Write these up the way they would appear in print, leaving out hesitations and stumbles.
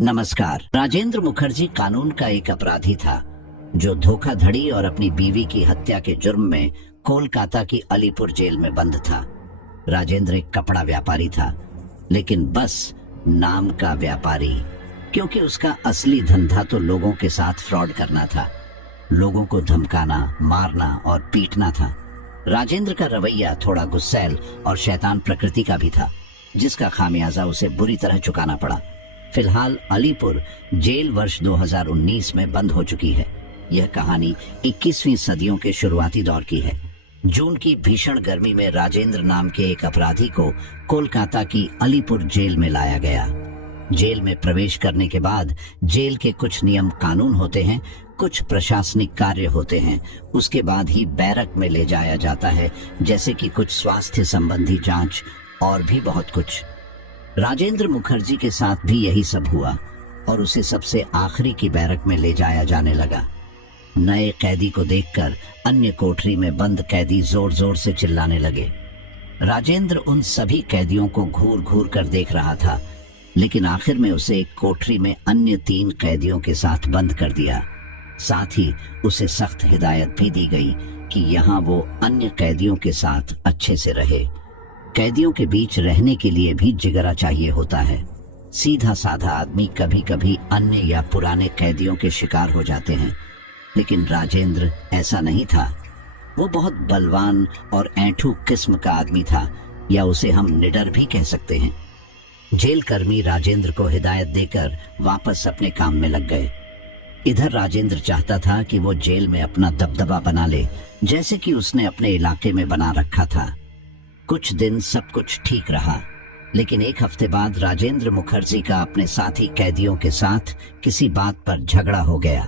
नमस्कार। राजेंद्र मुखर्जी कानून का एक अपराधी था जो धोखाधड़ी और अपनी बीवी की हत्या के जुर्म में कोलकाता की अलीपुर जेल में बंद था। राजेंद्र एक कपड़ा व्यापारी था, लेकिन बस नाम का व्यापारी, क्योंकि उसका असली धंधा तो लोगों के साथ फ्रॉड करना था, लोगों को धमकाना, मारना और पीटना था। राजेंद्र का रवैया थोड़ा गुस्सैल और शैतान प्रकृति का भी था, जिसका खामियाजा उसे बुरी तरह चुकाना पड़ा। फिलहाल अलीपुर जेल वर्ष 2019 में बंद हो चुकी है। यह कहानी 21वीं सदियों के शुरुआती दौर की है। जून की भीषण गर्मी में राजेंद्र नाम के एक अपराधी को कोलकाता की अलीपुर जेल में लाया गया। जेल में प्रवेश करने के बाद जेल के कुछ नियम कानून होते हैं, कुछ प्रशासनिक कार्य होते हैं। उसके बाद ही बैरक में ले जाया जाता है, जैसे कि कुछ स्वास्थ्य संबंधी जांच और भी बहुत कुछ। राजेंद्र मुखर्जी के साथ भी यही सब हुआ और उसे सबसे आखिरी की बैरक में ले जाया जाने लगा। नए कैदी को देखकर अन्य कोठरी में बंद कैदी जोर जोर से चिल्लाने लगे। राजेंद्र उन सभी कैदियों को घूर घूर कर देख रहा था, लेकिन आखिर में उसे एक कोठरी में अन्य 3 कैदियों के साथ बंद कर दिया। साथ ही उसे सख्त हिदायत भी दी गई कि यहाँ वो अन्य कैदियों के साथ अच्छे से रहे। कैदियों के बीच रहने के लिए भी जिगरा चाहिए होता है। सीधा साधा आदमी कभी कभी अन्य या पुराने कैदियों के शिकार हो जाते हैं, लेकिन राजेंद्र ऐसा नहीं था। वो बहुत बलवान और ऐंठू किस्म का आदमी था, या उसे हम निडर भी कह सकते हैं। जेल कर्मी राजेंद्र को हिदायत देकर वापस अपने काम में लग गए। इधर राजेंद्र चाहता था कि वो जेल में अपना दबदबा बना ले, जैसे कि उसने अपने इलाके में बना रखा था। कुछ दिन सब कुछ ठीक रहा, लेकिन एक हफ्ते बाद राजेंद्र मुखर्जी का अपने साथी कैदियों के साथ किसी बात पर झगड़ा हो गया।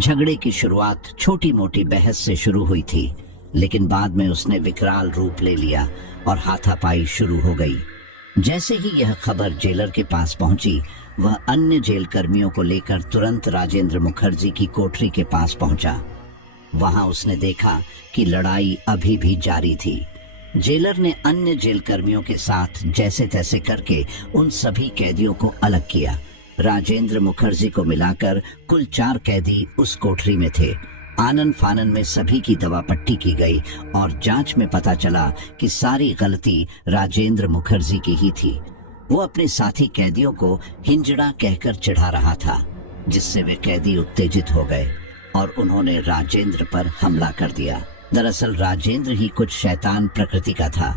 झगड़े की शुरुआत छोटी मोटी बहस से शुरू हुई थी, लेकिन बाद में उसने विकराल रूप ले लिया और हाथापाई शुरू हो गई। जैसे ही यह खबर जेलर के पास पहुंची, वह अन्य जेल कर्मियों को लेकर तुरंत राजेंद्र मुखर्जी की कोठरी के पास पहुंचा। वहां उसने देखा कि लड़ाई अभी भी जारी थी। जेलर ने अन्य जेल कर्मियों के साथ जैसे तैसे करके उन सभी कैदियों को अलग किया। राजेंद्र मुखर्जी को मिलाकर कुल 4 कैदी उस कोठरी में थे। आनन फानन में सभी की दवा पट्टी की गई और जांच में पता चला कि सारी गलती राजेंद्र मुखर्जी की ही थी। वो अपने साथी कैदियों को हिंजड़ा कहकर चिढ़ा रहा था, जिससे वे कैदी उत्तेजित हो गए और उन्होंने राजेंद्र पर हमला कर दिया। दरअसल राजेंद्र ही कुछ शैतान प्रकृति का था।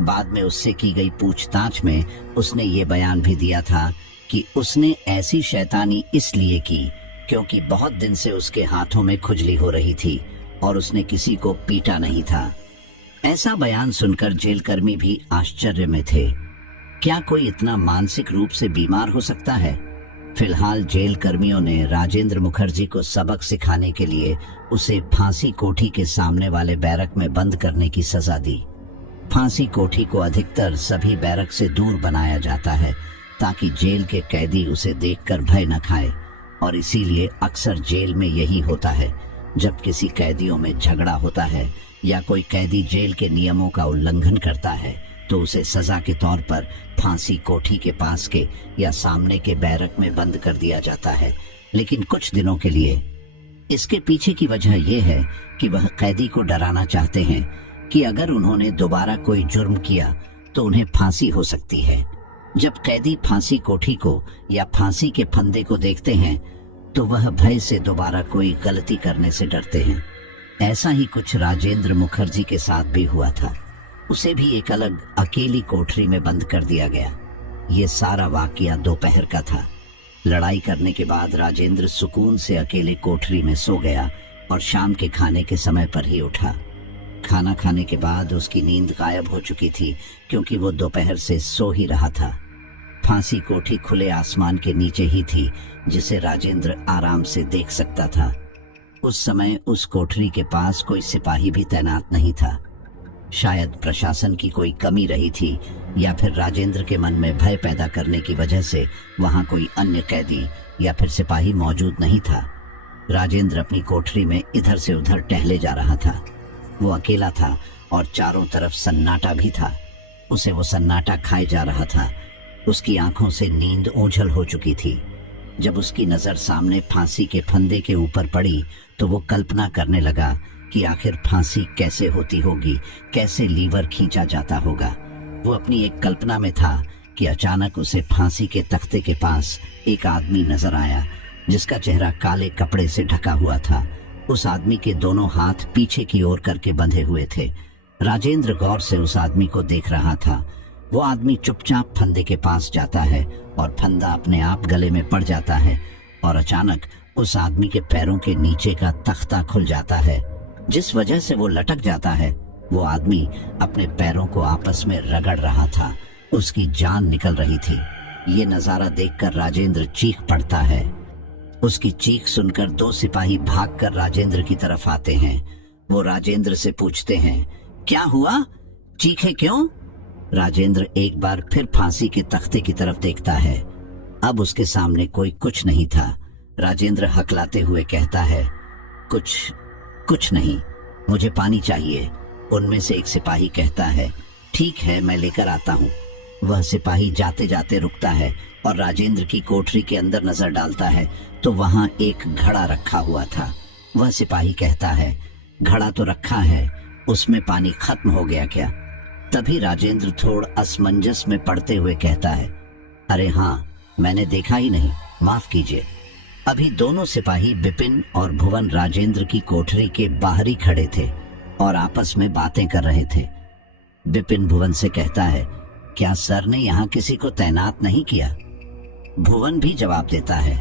बाद में उससे की गई पूछताछ में उसने ये बयान भी दिया था कि उसने ऐसी शैतानी इसलिए की क्योंकि बहुत दिन से उसके हाथों में खुजली हो रही थी और उसने किसी को पीटा नहीं था। ऐसा बयान सुनकर जेलकर्मी भी आश्चर्य में थे। क्या कोई इतना मानसिक रूप से बीमार हो सकता है? फिलहाल जेल कर्मियों ने राजेंद्र मुखर्जी को सबक सिखाने के लिए उसे फांसी कोठी के सामने वाले बैरक में बंद करने की सजा दी। फांसी कोठी को अधिकतर सभी बैरक से दूर बनाया जाता है, ताकि जेल के कैदी उसे देखकर भय न खाए, और इसीलिए अक्सर जेल में यही होता है। जब किसी कैदियों में झगड़ा होता है या कोई कैदी जेल के नियमों का उल्लंघन करता है, तो उसे सजा के तौर पर फांसी कोठी के पास के या सामने के बैरक में बंद कर दिया जाता है, लेकिन कुछ दिनों के लिए। इसके पीछे की वजह यह है कि वह कैदी को डराना चाहते हैं कि अगर उन्होंने दोबारा कोई जुर्म किया तो उन्हें फांसी हो सकती है। जब कैदी फांसी कोठी को या फांसी के फंदे को देखते हैं, तो वह भय से दोबारा कोई गलती करने से डरते हैं। ऐसा ही कुछ राजेंद्र मुखर्जी के साथ भी हुआ था। उसे भी एक अलग अकेली कोठरी में बंद कर दिया गया। ये सारा वाकया दोपहर का था। लड़ाई करने के बाद राजेंद्र सुकून से अकेले कोठरी में सो गया और शाम के खाने के समय पर ही उठा। खाना खाने के बाद उसकी नींद गायब हो चुकी थी, क्योंकि वो दोपहर से सो ही रहा था। फांसी कोठी खुले आसमान के नीचे ही थी, जिसे राजेंद्र आराम से देख सकता था। उस समय उस कोठरी के पास कोई सिपाही भी तैनात नहीं था। शायद प्रशासन की कोई कमी रही थी, या फिर राजेंद्र के मन में भय पैदा करने की वजह से वहां कोई अन्य कैदी या फिर सिपाही मौजूद नहीं था। राजेंद्र अपनी कोठरी में इधर से उधर टहले जा रहा था। वो अकेला था और चारों तरफ सन्नाटा भी था। उसे वो सन्नाटा खाए जा रहा था। उसकी आंखों से नींद ओझल हो चुकी थी। जब उसकी नजर सामने फांसी के फंदे के ऊपर पड़ी तो वो कल्पना करने लगा कि आखिर फांसी कैसे होती होगी, कैसे लीवर खींचा जाता होगा। वो अपनी एक कल्पना में था कि अचानक उसे फांसी के तख्ते के पास एक आदमी नजर आया जिसका चेहरा काले कपड़े से ढका हुआ था। उस आदमी के दोनों हाथ पीछे की ओर करके बंधे हुए थे। राजेंद्र गौर से उस आदमी को देख रहा था। वो आदमी चुपचाप फंदे के पास जाता है और फंदा अपने आप गले में पड़ जाता है और अचानक उस आदमी के पैरों के नीचे का तख्ता खुल जाता है, जिस वजह से वो लटक जाता है। वो आदमी अपने पैरों को आपस में रगड़ रहा था, उसकी जान निकल रही थी। ये नजारा देखकर राजेंद्र चीख पड़ता है। उसकी चीख सुनकर दो सिपाही भागकर राजेंद्र की तरफ आते हैं। वो राजेंद्र से पूछते हैं, क्या हुआ, चीखे क्यों? राजेंद्र एक बार फिर फांसी के तख्ते की तरफ देखता है। अब उसके सामने कोई कुछ नहीं था। राजेंद्र हकलाते हुए कहता है, कुछ नहीं, मुझे पानी चाहिए। उनमें से एक सिपाही कहता है, ठीक है, मैं लेकर आता हूँ। वह सिपाही जाते जाते रुकता है और राजेंद्र की कोठरी के अंदर नजर डालता है तो वहां एक घड़ा रखा हुआ था। वह सिपाही कहता है, घड़ा तो रखा है, उसमें पानी खत्म हो गया क्या? तभी राजेंद्र थोड़ा असमंजस में पड़ते हुए कहता है, अरे हाँ, मैंने देखा ही नहीं, माफ कीजिए। अभी दोनों सिपाही बिपिन और भुवन राजेंद्र की कोठरी के बाहर ही खड़े थे और आपस में बातें कर रहे थे। बिपिन भुवन से कहता है, क्या सर ने यहाँ किसी को तैनात नहीं किया? भुवन भी जवाब देता है,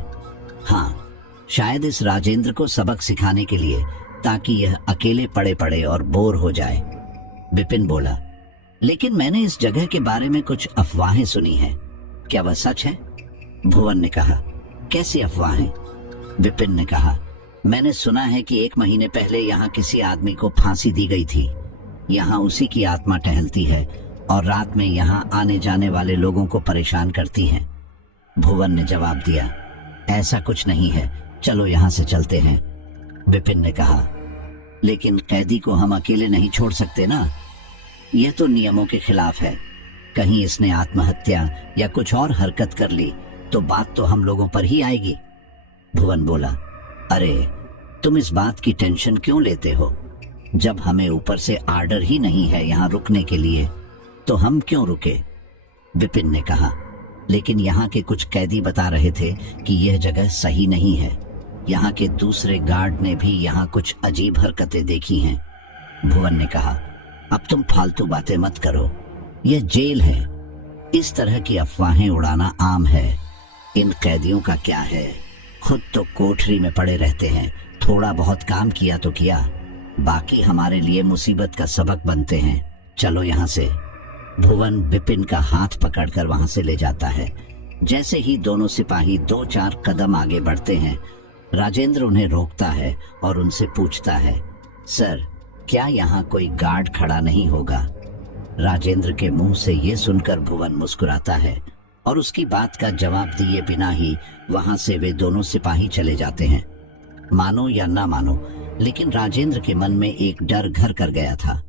हाँ, शायद इस राजेंद्र को सबक सिखाने के लिए, ताकि यह अकेले पड़े पड़े और बोर हो जाए। बिपिन बोला, लेकिन मैंने इस जगह के बारे में कुछ अफवाहें सुनी हैं, क्या वह सच है? भुवन ने कहा, कैसी अफवाहें? बिपिन ने कहा, मैंने सुना है कि 1 महीने पहले यहाँ किसी आदमी को फांसी दी गई थी। यहाँ उसी की आत्मा टहलती है और रात में यहाँ आने जाने वाले लोगों को परेशान करती है। भुवन ने जवाब दिया, ऐसा कुछ नहीं है, चलो यहाँ से चलते हैं। बिपिन ने कहा, लेकिन कैदी को हम अकेले नहीं छोड़ सकते ना, यह तो नियमों के खिलाफ है। कहीं इसने आत्महत्या या कुछ और हरकत कर ली तो बात तो हम लोगों पर ही आएगी। भुवन बोला, अरे तुम इस बात की टेंशन क्यों लेते हो? जब हमें ऊपर से आर्डर ही नहीं है यहाँ रुकने के लिए तो हम क्यों रुके? बिपिन ने कहा, लेकिन यहाँ के कुछ कैदी बता रहे थे कि यह जगह सही नहीं है। यहाँ के दूसरे गार्ड ने भी यहाँ कुछ अजीब हरकतें देखी हैं। भुवन ने कहा, अब तुम फालतू बातें मत करो, यह जेल है, इस तरह की अफवाहें उड़ाना आम है। इन कैदियों का क्या है, खुद तो कोठरी में पड़े रहते हैं, थोड़ा बहुत काम किया तो किया, बाकी हमारे लिए मुसीबत का सबक बनते हैं। चलो यहाँ से। भुवन बिपिन का हाथ पकड़कर वहां से ले जाता है। जैसे ही दोनों सिपाही 2-4 कदम आगे बढ़ते हैं, राजेंद्र उन्हें रोकता है और उनसे पूछता है, सर, क्या यहाँ कोई गार्ड खड़ा नहीं होगा? राजेंद्र के मुंह से ये सुनकर भुवन मुस्कुराता है और उसकी बात का जवाब दिए बिना ही वहां से वे दोनों सिपाही चले जाते हैं। मानो या ना मानो, लेकिन राजेंद्र के मन में एक डर घर कर गया था।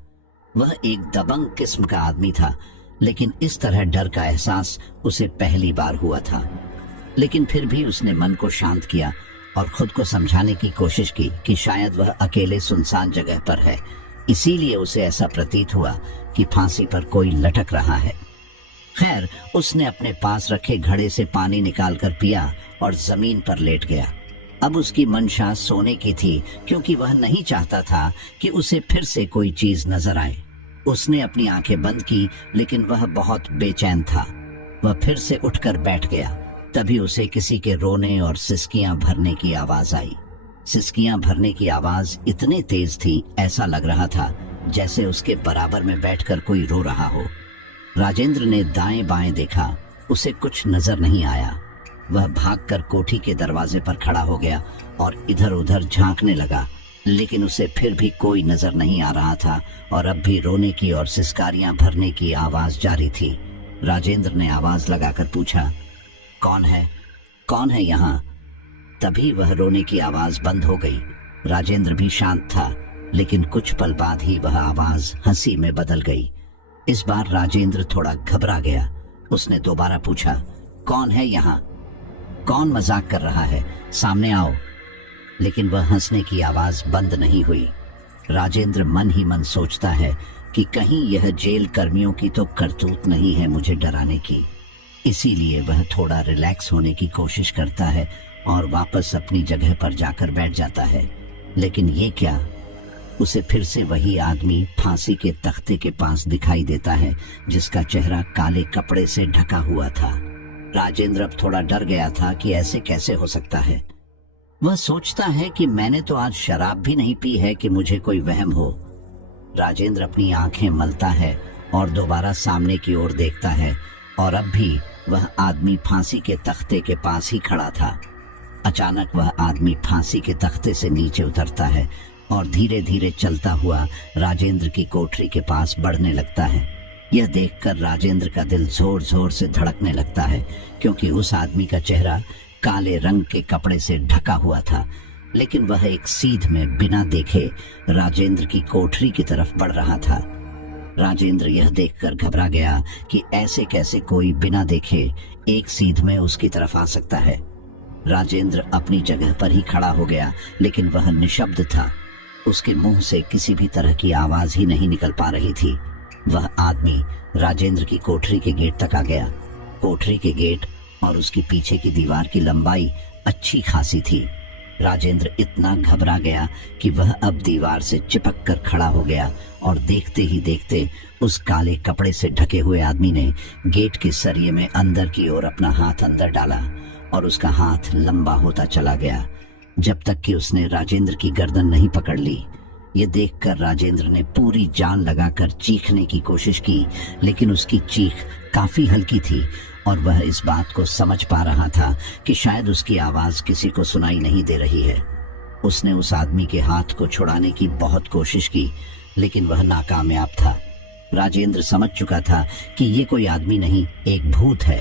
वह एक दबंग किस्म का आदमी था, लेकिन इस तरह डर का एहसास उसे पहली बार हुआ था। लेकिन फिर भी उसने मन को शांत किया और खुद को समझाने की कोशिश की कि शायद वह अकेले सुनसान जगह पर है, इसीलिए उसे ऐसा प्रतीत हुआ कि फांसी पर कोई लटक रहा है। खैर, उसने अपने पास रखे घड़े से पानी निकालकर पिया और जमीन पर लेट गया। अब उसकी मंशा सोने की थी, क्योंकि वह नहीं चाहता था कि उसे फिर से कोई चीज नजर आए। उसने अपनी आंखें बंद की, लेकिन वह बहुत बेचैन था। वह फिर से उठकर बैठ गया। तभी उसे किसी के रोने और सिसकियां भरने की आवाज आई। सिसकियां भरने की आवाज इतनी तेज थी, ऐसा लग रहा था जैसे उसके बराबर में बैठकर कोई रो रहा हो। राजेंद्र ने दाएं बाएं देखा, उसे कुछ नजर नहीं आया। वह भागकर कोठी के दरवाजे पर खड़ा हो गया और इधर उधर झांकने लगा, लेकिन उसे फिर भी कोई नजर नहीं आ रहा था और अब भी रोने की और सिसकारियां भरने की आवाज जारी थी। राजेंद्र ने आवाज लगाकर पूछा, कौन है यहाँ? तभी वह रोने की आवाज बंद हो गई। राजेंद्र भी शांत था, लेकिन कुछ पल बाद ही वह आवाज हंसी में बदल गई। इस बार राजेंद्र थोड़ा घबरा गया। उसने दोबारा पूछा, कौन है यहाँ? कौन मजाक कर रहा है, सामने आओ। लेकिन वह हंसने की आवाज बंद नहीं हुई। राजेंद्र मन ही मन सोचता है कि कहीं यह जेल कर्मियों की तो करतूत नहीं है मुझे डराने की। इसीलिए वह थोड़ा रिलैक्स होने की कोशिश करता है और वापस अपनी जगह पर जाकर बैठ जाता है। लेकिन ये क्या, उसे फिर से वही आदमी फांसी के तख्ते के पास दिखाई देता है जिसका चेहरा काले कपड़े से ढका हुआ था। राजेंद्र अब थोड़ा डर गया था कि ऐसे कैसे हो सकता है। वह सोचता है कि मैंने तो आज शराब भी नहीं पी है कि मुझे कोई वहम हो। राजेंद्र अपनी आंखें मलता है और दोबारा सामने की ओर देखता है और अब भी वह आदमी फांसी के तख्ते के पास ही खड़ा था। अचानक वह आदमी फांसी के तख्ते से नीचे उतरता है और धीरे धीरे चलता हुआ राजेंद्र की कोठरी के पास बढ़ने लगता है। यह देखकर राजेंद्र का दिल जोर जोर से धड़कने लगता है, क्योंकि उस आदमी का चेहरा काले रंग के कपड़े से ढका हुआ था, लेकिन वह एक सीध में बिना देखे राजेंद्र की कोठरी की तरफ बढ़ रहा था। राजेंद्र यह देखकर घबरा गया कि ऐसे कैसे कोई बिना देखे एक सीध में उसकी तरफ आ सकता है। राजेंद्र अपनी जगह पर ही खड़ा हो गया, लेकिन वह निशब्द था। उसके मुंह से किसी भी तरह की आवाज ही नहीं निकल पा रही थी। वह आदमी राजेंद्र की कोठरी के गेट तक आ गया। कोठरी के गेट और उसके पीछे की दीवार की लंबाई अच्छी खासी थी। राजेंद्र इतना घबरा गया कि वह अब दीवार से चिपक कर खड़ा हो गया और देखते ही देखते उस काले कपड़े से ढके हुए आदमी ने गेट के सरिये में अंदर की ओर अपना हाथ अंदर डाला और उसका हाथ लंबा होता चला गया जब तक कि उसने राजेंद्र की गर्दन नहीं पकड़ ली। ये देखकर राजेंद्र ने पूरी जान लगाकर चीखने की कोशिश की, लेकिन उसकी चीख काफी हल्की थी और वह इस बात को समझ पा रहा था कि शायद उसकी आवाज किसी को सुनाई नहीं दे रही है। उसने उस आदमी के हाथ को छुड़ाने की बहुत कोशिश की, लेकिन वह नाकामयाब था। राजेंद्र समझ चुका था कि ये कोई आदमी नहीं, एक भूत है।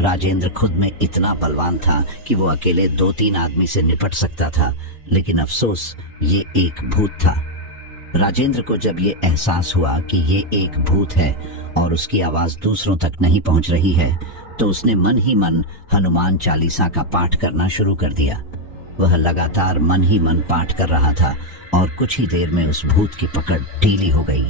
राजेंद्र खुद में इतना बलवान था कि वो अकेले 2-3 आदमी से निपट सकता था, लेकिन अफसोस ये एक भूत था। राजेंद्र को जब ये एहसास हुआ कि ये एक भूत है और उसकी आवाज दूसरों तक नहीं पहुंच रही है, तो उसने मन ही मन हनुमान चालीसा का पाठ करना शुरू कर दिया। वह लगातार मन ही मन पाठ कर रहा था और कुछ ही देर में उस भूत की पकड़ ढीली हो गई।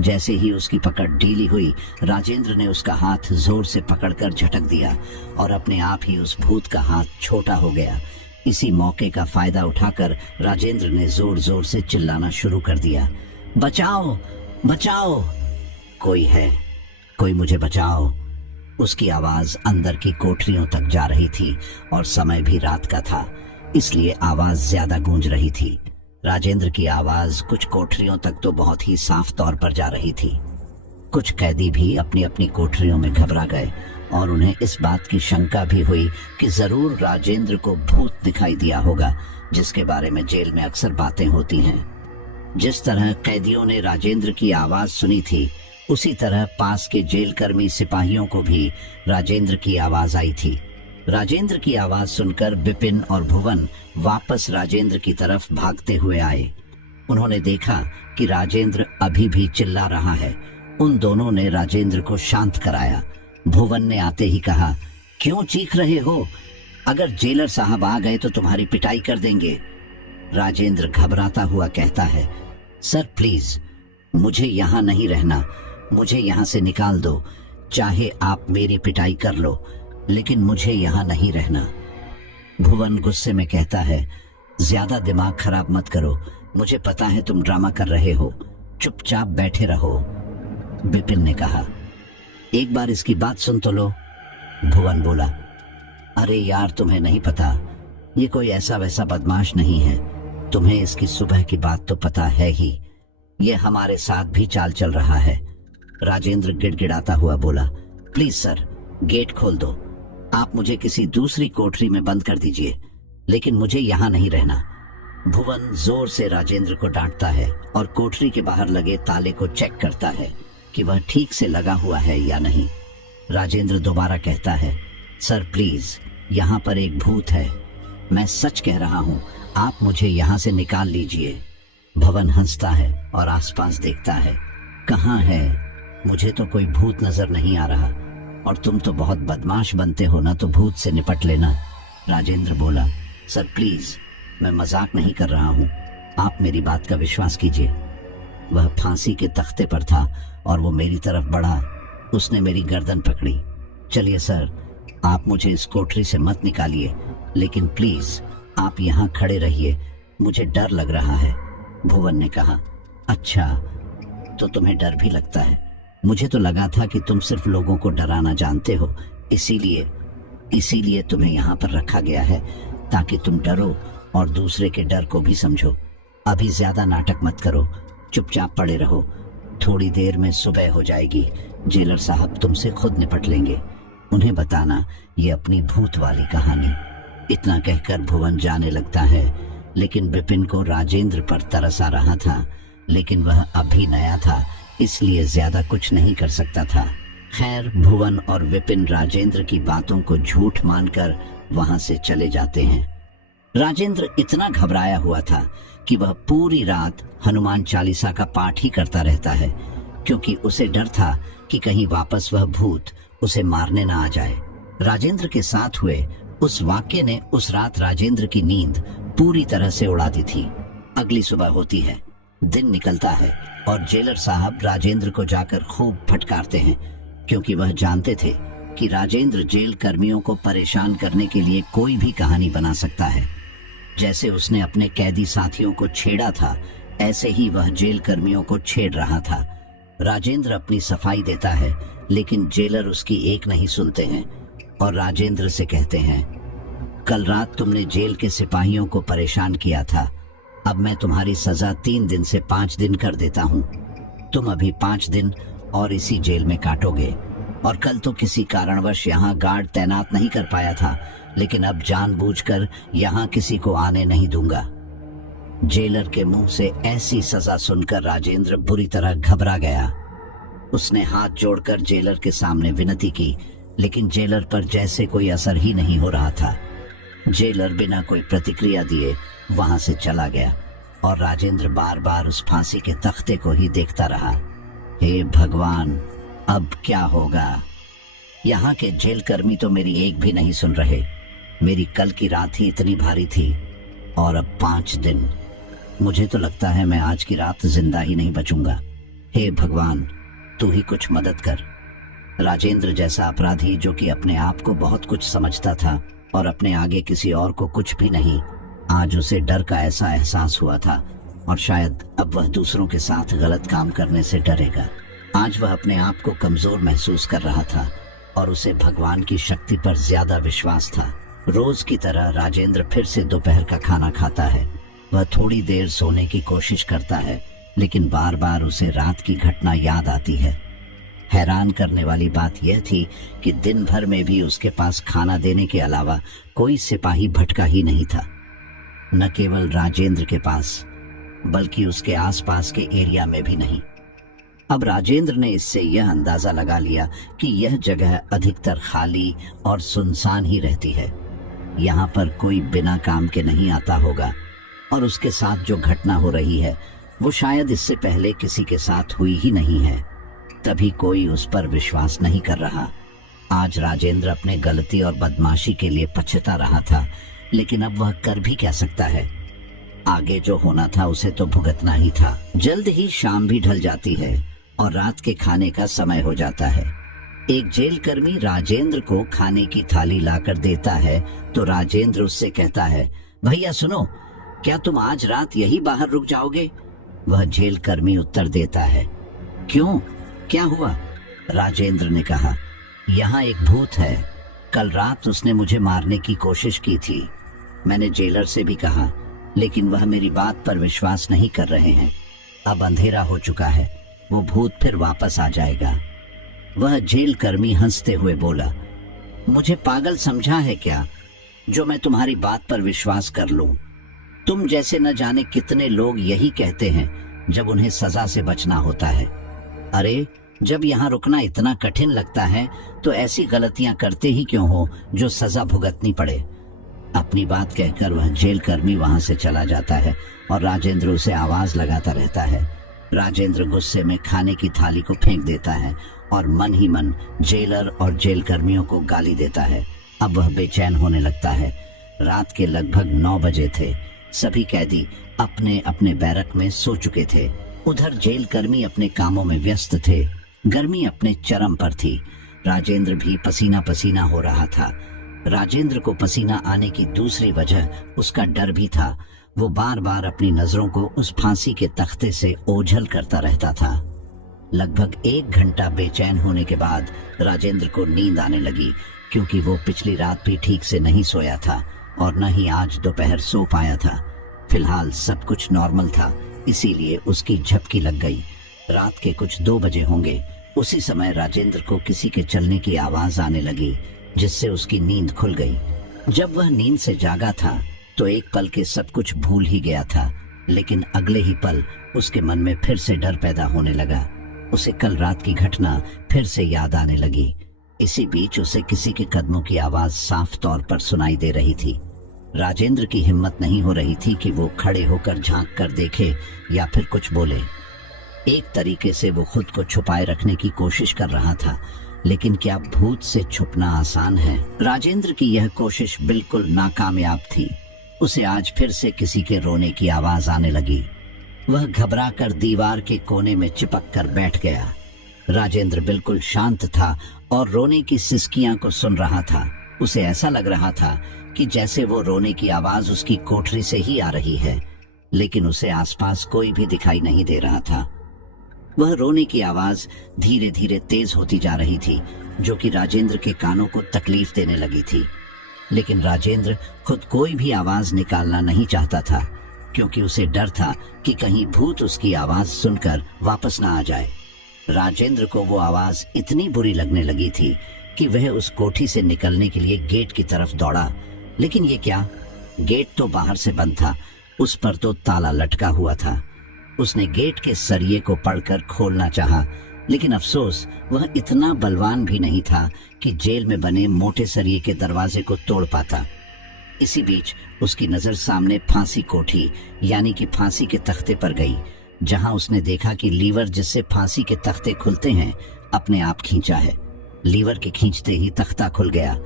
जैसे ही उसकी पकड़ ढीली हुई, राजेंद्र ने उसका हाथ जोर से पकड़कर झटक दिया और अपने आप ही उस भूत का हाथ छोटा हो गया। इसी मौके का फायदा उठाकर राजेंद्र ने जोर जोर से चिल्लाना शुरू कर दिया, बचाओ बचाओ, कोई है, कोई मुझे बचाओ। उसकी आवाज अंदर की कोठरियों तक जा रही थी और समय भी रात का था, इसलिए आवाज ज्यादा गूंज रही थी। राजेंद्र की आवाज कुछ कोठरियों तक तो बहुत ही साफ तौर पर जा रही थी। कुछ कैदी भी अपनी अपनी कोठरियों में घबरा गए और उन्हें इस बात की शंका भी हुई कि जरूर राजेंद्र को भूत दिखाई दिया होगा, जिसके बारे में जेल में अक्सर बातें होती हैं। जिस तरह कैदियों ने राजेंद्र की आवाज सुनी थी, उसी तरह पास के जेल कर्मी सिपाहियों को भी राजेंद्र की आवाज आई थी। राजेंद्र की आवाज सुनकर बिपिन और भुवन वापस राजेंद्र की तरफ भागते हुए आए। उन्होंने देखा कि राजेंद्र अभी भी चिल्ला रहा है। उन दोनों ने राजेंद्र को शांत कराया। भुवन ने आते ही कहा, क्यों चीख रहे हो? अगर जेलर साहब आ गए तो तुम्हारी पिटाई कर देंगे। राजेंद्र घबराता हुआ कहता है, सर प्लीज, मुझे यहाँ नहीं रहना, मुझे यहाँ से निकाल दो। चाहे आप मेरी पिटाई कर लो, लेकिन मुझे यहाँ नहीं रहना। भुवन गुस्से में कहता है, ज्यादा दिमाग खराब मत करो, मुझे पता है तुम ड्रामा कर रहे हो, चुपचाप बैठे रहो। बिपिन ने कहा, एक बार इसकी बात सुन तो लो। भुवन बोला, अरे यार तुम्हें नहीं पता, ये कोई ऐसा वैसा बदमाश नहीं है, तुम्हें इसकी सुबह की बात तो पता है ही, ये हमारे साथ भी चाल चल रहा है। राजेंद्र गिड़गिड़ाता हुआ बोला, प्लीज सर, गेट खोल दो, आप मुझे किसी दूसरी कोठरी में बंद कर दीजिए, लेकिन मुझे यहाँ नहीं रहना। भुवन जोर से राजेंद्र को डांटता है और कोठरी के बाहर लगे ताले को चेक करता है कि वह ठीक से लगा हुआ है या नहीं। राजेंद्र दोबारा कहता है, सर प्लीज, यहाँ पर एक भूत है, मैं सच कह रहा हूँ, आप मुझे यहाँ से निकाल लीजिए। भुवन हंसता है और आसपास देखता है, कहाँ है? मुझे तो कोई भूत नजर नहीं आ रहा, और तुम तो बहुत बदमाश बनते हो ना, तो भूत से निपट लेना। राजेंद्र बोला, सर प्लीज, मैं मजाक नहीं कर रहा हूँ, आप मेरी बात का विश्वास कीजिए। वह फांसी के तख्ते पर था और वो मेरी तरफ बढ़ा। उसने मेरी गर्दन पकड़ी। चलिए सर, आप मुझे इस कोठरी से मत निकालिए, लेकिन प्लीज आप यहाँ खड़े रहिए, मुझे डर लग रहा है। भुवन ने कहा, अच्छा तो तुम्हें डर भी लगता है? मुझे तो लगा था कि तुम सिर्फ लोगों को डराना जानते हो, इसीलिए तुम्हें यहाँ पर रखा गया है, ताकि तुम डरो और दूसरे के डर को भी समझो। अभी ज्यादा नाटक मत करो, चुपचाप पड़े रहो, थोड़ी देर में सुबह हो जाएगी, जेलर साहब तुमसे खुद निपट लेंगे। उन्हें बताना ये अपनी भूत वाली कहानी। इतना कहकर भुवन जाने लगता है, लेकिन विपिन को राजेंद्र पर तरस आ रहा था, लेकिन वह अभी नया था, इसलिए ज्यादा कुछ नहीं कर सकता था। खैर, भुवन और विपिन राजेंद्र की बातों को झूठ मानकर वहां से चले जाते हैं। राजेंद्र इतना घबराया हुआ था कि वह पूरी रात हनुमान चालीसा का पाठ ही करता रहता है, क्योंकि उसे डर था कि कहीं वापस वह भूत उसे मारने न आ जाए। राजेंद्र के साथ हुए उस वाक्य ने उस रात राजेंद्र की नींद पूरी तरह से उड़ा दी थी। अगली सुबह होती है, दिन निकलता है और जेलर साहब राजेंद्र को जाकर खूब फटकारते हैं, क्योंकि वह जानते थे कि राजेंद्र जेल कर्मियों को परेशान करने के लिए कोई भी कहानी बना सकता है। जैसे उसने अपने कैदी साथियों को छेड़ा था, ऐसे ही वह जेल कर्मियों को छेड़ रहा था। राजेंद्र अपनी सफाई देता है, लेकिन जेलर उसकी एक नहीं सुनते हैं और राजेंद्र से कहते हैं, कल रात तुमने जेल के सिपाहियों को परेशान किया था, अब मैं तुम्हारी सजा 3 दिन से 5 दिन कर देता हूँ। तुम अभी 5 दिन और इसी जेल में काटोगे। और कल तो किसी कारणवश यहाँ गार्ड तैनात नहीं कर पाया था, लेकिन अब जानबूझकर यहाँ किसी को आने नहीं दूंगा। जेलर के मुंह से ऐसी सजा सुनकर राजेंद्र बुरी तरह घबरा गया। उसने हाथ जोड़कर जेलर के सामने विनती की, लेकिन जेलर पर जैसे कोई असर ही नहीं हो रहा था। जेलर बिना कोई प्रतिक्रिया दिए वहां से चला गया और राजेंद्र बार बार उस फांसी के तख्ते को ही देखता रहा। हे भगवान, अब क्या होगा? यहाँ के जेल कर्मी तो मेरी एक भी नहीं सुन रहे। मेरी कल की रात ही इतनी भारी थी और अब 5 दिन। मुझे तो लगता है मैं आज की रात जिंदा ही नहीं बचूंगा। हे भगवान, तू ही कुछ मदद कर। राजेंद्र जैसा अपराधी, जो कि अपने आप को बहुत कुछ समझता था और अपने आगे किसी और को कुछ भी नहीं, आज उसे डर का ऐसा एहसास हुआ था और शायद अब वह दूसरों के साथ गलत काम करने से डरेगा। आज वह अपने आप को कमजोर महसूस कर रहा था और उसे भगवान की शक्ति पर ज्यादा विश्वास था। रोज की तरह राजेंद्र फिर से दोपहर का खाना खाता है। वह थोड़ी देर सोने की कोशिश करता है, लेकिन बार बार उसे रात की घटना याद आती है। हैरान करने वाली बात यह थी कि दिन भर में भी उसके पास खाना देने के अलावा कोई सिपाही भटका ही नहीं था। न केवल राजेंद्र के पास, बल्कि उसके आसपास के एरिया में भी नहीं। अब राजेंद्र ने इससे यह अंदाजा लगा लिया कि यह जगह अधिकतर खाली और सुनसान ही रहती है। यहाँ पर कोई बिना काम के नहीं आता होगा और उसके साथ जो घटना हो रही है वो शायद इससे पहले किसी के साथ हुई ही नहीं है, तभी कोई उस पर विश्वास नहीं कर रहा। आज राजेंद्र अपने गलती और बदमाशी के लिए पछता रहा था, लेकिन अब वह कर भी क्या सकता है? आगे जो होना था उसे तो भुगतना ही था। जल्द ही शाम भी ढल जाती है और रात के खाने का समय हो जाता है। एक जेल कर्मी राजेंद्र को खाने की थाली लाकर देता है तो राजेंद्र उससे कहता है, भैया सुनो, क्या तुम आज रात यही बाहर रुक जाओगे? वह जेल कर्मी उत्तर देता है, क्यों, क्या हुआ? राजेंद्र ने कहा, यहाँ एक भूत है। कल रात उसने मुझे मारने की कोशिश की थी। मैंने जेलर से भी कहा, लेकिन वह मेरी बात पर विश्वास नहीं कर रहे हैं। अब अंधेरा हो चुका है, वो भूत फिर वापस आ जाएगा। वह जेल कर्मी हंसते हुए बोला, मुझे पागल समझा है क्या जो मैं तुम्हारी बात पर विश्वास कर लूं? तुम जैसे न जाने कितने लोग यही कहते हैं जब उन्हें सजा से बचना होता है। अरे, जब यहाँ रुकना इतना कठिन लगता है तो ऐसी गलतियां करते ही क्यों हो जो सजा भुगतनी पड़े। अपनी बात कहकर वह जेल कर्मी वहां से चला जाता है और राजेंद्र उसे आवाज लगाता रहता है। राजेंद्र गुस्से में खाने की थाली को फेंक देता है और मन ही मन जेलर और जेल कर्मियों को गाली देता है। अब वह बेचैन होने लगता है। रात के लगभग 9 बजे थे। सभी कैदी अपने अपने बैरक में सो चुके थे। उधर जेल कर्मी अपने कामों में व्यस्त थे। गर्मी अपने चरम पर थी। राजेंद्र भी पसीना पसीना हो रहा था। राजेंद्र को पसीना आने की दूसरी वजह उसका डर भी था। वो बार बार अपनी नजरों को उस फांसी के तख्ते से ओझल करता रहता था। लगभग 1 घंटा बेचैन होने के बाद राजेंद्र को नींद आने लगी, क्योंकि वो पिछली रात भी ठीक से नहीं सोया था और न ही आज दोपहर सो पाया था। फिलहाल सब कुछ नॉर्मल था, इसीलिए उसकी झपकी लग गई। रात के कुछ 2 बजे होंगे। उसी समय राजेंद्र को किसी के चलने की आवाज आने लगी, जिससे उसकी नींद खुल गई। जब वह नींद से जागा था तो एक पल के सब कुछ भूल ही गया था, लेकिन अगले ही पल उसके मन में फिर से डर पैदा होने लगा। उसे कल रात की घटना फिर से याद आने लगी। इसी बीच उसे किसी के कदमों की आवाज साफ तौर पर सुनाई दे रही थी। राजेंद्र की हिम्मत नहीं हो रही थी कि वो खड़े होकर झांक कर देखे या फिर कुछ बोले। एक तरीके से वो खुद को छुपाए रखने की कोशिश कर रहा था, लेकिन क्या भूत से छुपना आसान है? राजेंद्र की यह कोशिश बिल्कुल नाकामयाब थी। उसे आज फिर से किसी के रोने की आवाज आने लगी। वह घबराकर दीवार के कोने में चिपक कर बैठ गया। राजेंद्र बिल्कुल शांत था और रोने की सिसकियां को सुन रहा था। उसे ऐसा लग रहा था कि जैसे वो रोने की आवाज उसकी कोठरी से ही आ रही है, लेकिन उसे आसपास कोई भी दिखाई नहीं दे रहा था। वह रोने की आवाज धीरे धीरे तेज होती जा रही थी, जो कि राजेंद्र के कानों को तकलीफ देने लगी थी। लेकिन राजेंद्र खुद कोई भी आवाज निकालना नहीं चाहता था, क्योंकि उसे डर था कि कहीं भूत उसकी आवाज सुनकर वापस ना आ जाए। राजेंद्र को वो आवाज इतनी बुरी लगने लगी थी कि वह उस कोठी से निकलने के लिए गेट की तरफ दौड़ा। लेकिन ये क्या, गेट तो बाहर से बंद था, उस पर तो ताला लटका हुआ था। उसने गेट के सरिये को पकड़कर खोलना चाहा, लेकिन अफसोस वह इतना बलवान भी नहीं था कि जेल में बने मोटे सरिये के दरवाजे को तोड़ पाता। इसी बीच उसकी नजर सामने फांसी कोठी यानी कि फांसी के तख्ते पर गई, जहां उसने देखा कि लीवर जिससे फांसी के तख्ते खुलते हैं अपने आप खींचा है। लीवर के खींचते ही तख्ता खुल गया,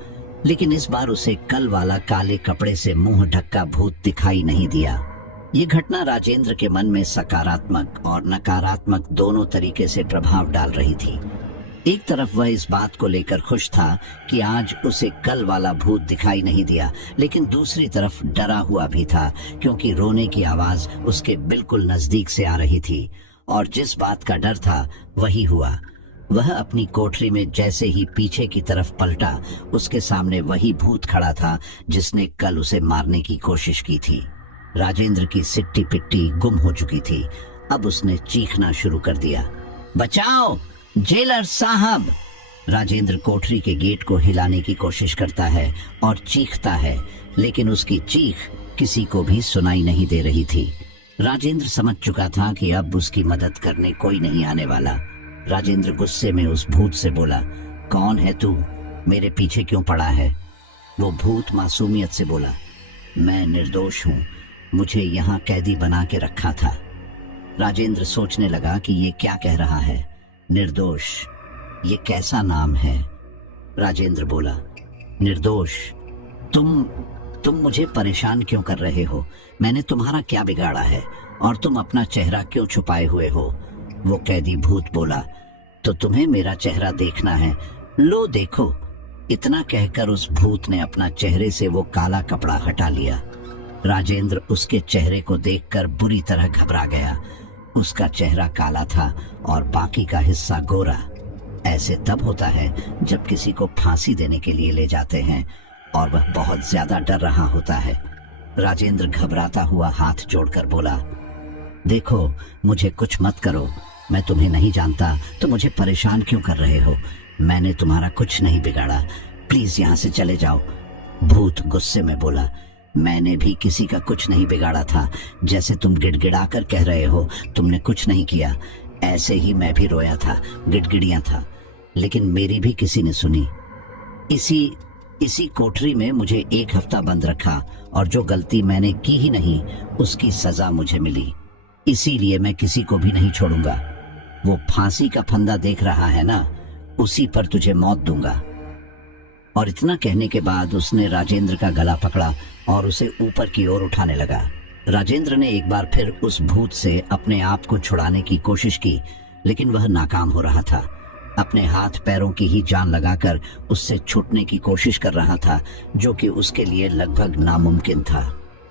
लेकिन इस बार उसे कल वाला काले कपड़े से मुंह ढका भूत दिखाई नहीं दिया। ये घटना राजेंद्र के मन में सकारात्मक और नकारात्मक दोनों तरीके से प्रभाव डाल रही थी। एक तरफ वह इस बात को लेकर खुश था कि आज उसे कल वाला भूत दिखाई नहीं दिया, लेकिन दूसरी तरफ डरा हुआ भी था, क्योंकि रोने की आवाज उसके बिल्कुल नजदीक से आ रही थी और जिस बात का डर था वही हुआ। वह अपनी कोठरी में जैसे ही पीछे की तरफ पलटा, उसके सामने वही भूत खड़ा था जिसने कल उसे मारने की कोशिश की थी। राजेंद्र की सिट्टी पिट्टी गुम हो चुकी थी। अब उसने चीखना शुरू कर दिया, बचाओ जेलर साहब। राजेंद्र कोठरी के गेट को हिलाने की कोशिश करता है और चीखता है, लेकिन उसकी चीख किसी को भी सुनाई नहीं दे रही थी। राजेंद्र समझ चुका था कि अब उसकी मदद करने कोई नहीं आने वाला। राजेंद्र गुस्से में उस भूत से बोला, कौन है तू? मेरे पीछे क्यों पड़ा है? वो भूत मासूमियत से बोला, मैं निर्दोष हूँ, मुझे यहाँ कैदी बना के रखा था। राजेंद्र सोचने लगा कि ये क्या कह रहा है। निर्दोष, ये कैसा नाम है? राजेंद्र बोला, निर्दोष, तुम मुझे परेशान क्यों कर रहे हो? मैंने तुम्हारा क्या बिगाड़ा है और तुम अपना चेहरा क्यों छुपाए हुए हो? वो कैदी भूत बोला, तो तुम्हें मेरा चेहरा देखना है, लो देखो। इतना कहकर उस भूत ने अपना चेहरे से वो काला कपड़ा हटा लिया। राजेंद्र उसके चेहरे को देखकर बुरी तरह घबरा गया। उसका चेहरा काला था और बाकी का हिस्सा गोरा। ऐसे तब होता है जब किसी को फांसी देने के लिए ले जाते हैं और वह बहुत ज्यादा डर रहा होता है। राजेंद्र घबराता हुआ हाथ जोड़कर बोला, देखो मुझे कुछ मत करो, मैं तुम्हें नहीं जानता तो मुझे परेशान क्यों कर रहे हो? मैंने तुम्हारा कुछ नहीं बिगाड़ा, प्लीज यहाँ से चले जाओ। भूत गुस्से में बोला, मैंने भी किसी का कुछ नहीं बिगाड़ा था, जैसे तुम गिड़गिड़ाकर कह रहे हो तुमने कुछ नहीं किया। ऐसे ही मैं भी रोया था, गिड़गिड़ियां था, लेकिन मेरी भी किसी ने सुनी। इसी कोठरी में मुझे 1 हफ्ता बंद रखा और जो गलती मैंने की ही नहीं उसकी सजा मुझे मिली। इसीलिए मैं किसी को भी नहीं छोड़ूंगा। वो फांसी का फंदा देख रहा है ना, उसी पर तुझे मौत दूंगा। और इतना कहने के बाद उसने राजेंद्र का गला पकड़ा और उसे ऊपर की ओर उठाने लगा। राजेंद्र ने एक बार फिर उस भूत से अपने आप को छुड़ाने की कोशिश की, लेकिन वह नाकाम हो रहा था। अपने हाथ पैरों की ही जान लगाकर उससे छूटने की कोशिश कर रहा था, जो कि उसके लिए लगभग नामुमकिन था।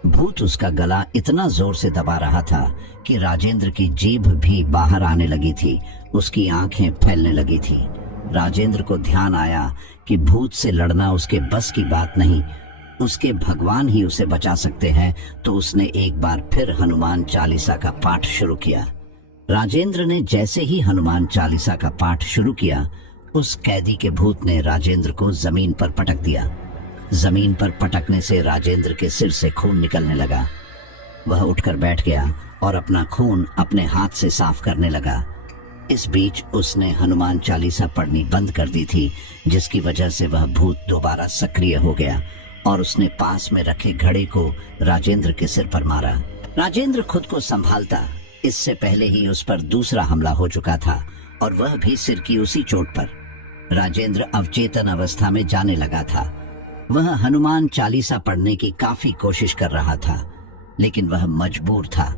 भूत उसका गला इतना जोर से दबा रहा था कि राजेंद्र की जीभ भी बाहर आने लगी थी, उसकी आंखें फैलने लगी थी। राजेंद्र को ध्यान आया कि भूत से लड़ना उसके बस की बात नहीं, उसके भगवान ही उसे बचा सकते हैं। तो उसने एक बार फिर हनुमान चालीसा का पाठ शुरू किया। राजेंद्र ने जैसे ही हनुमान चालीसा का पाठ शुरू किया, उस कैदी के भूत ने राजेंद्र को जमीन पर पटक दिया। जमीन पर पटकने से राजेंद्र के सिर से खून निकलने लगा। वह उठकर बैठ गया और अपना खून अपने हाथ से साफ करने लगा। इस बीच उसने हनुमान चालीसा पढ़नी बंद कर दी थी, जिसकी वजह से वह भूत दोबारा सक्रिय हो गया और उसने पास में रखे घड़े को राजेंद्र के सिर पर मारा। राजेंद्र खुद को संभालता, इससे पहले ही उस पर दूसरा हमला हो चुका था और वह भी सिर की उसी चोट पर। राजेंद्र अवचेतन अवस्था में जाने लगा था। वह हनुमान चालीसा पढ़ने की काफी कोशिश कर रहा था, लेकिन वह मजबूर था।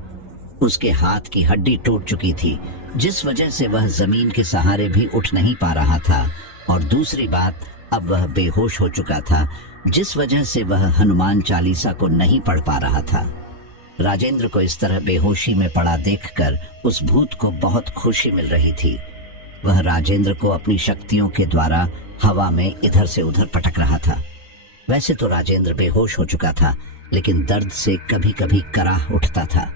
उसके हाथ की हड्डी टूट चुकी थी, जिस वजह से वह जमीन के सहारे भी उठ नहीं पा रहा था, और दूसरी बात, अब वह बेहोश हो चुका था, जिस वजह से वह हनुमान चालीसा को नहीं पढ़ पा रहा था। राजेंद्र को इस तरह बेहोशी में पड़ा देखकर उस भूत को बहुत खुशी मिल रही थी। वह राजेंद्र को अपनी शक्तियों के द्वारा हवा में इधर से उधर पटक रहा था। वैसे तो राजेंद्र बेहोश हो चुका था, लेकिन दर्द से कभी कभी कराह उठता था।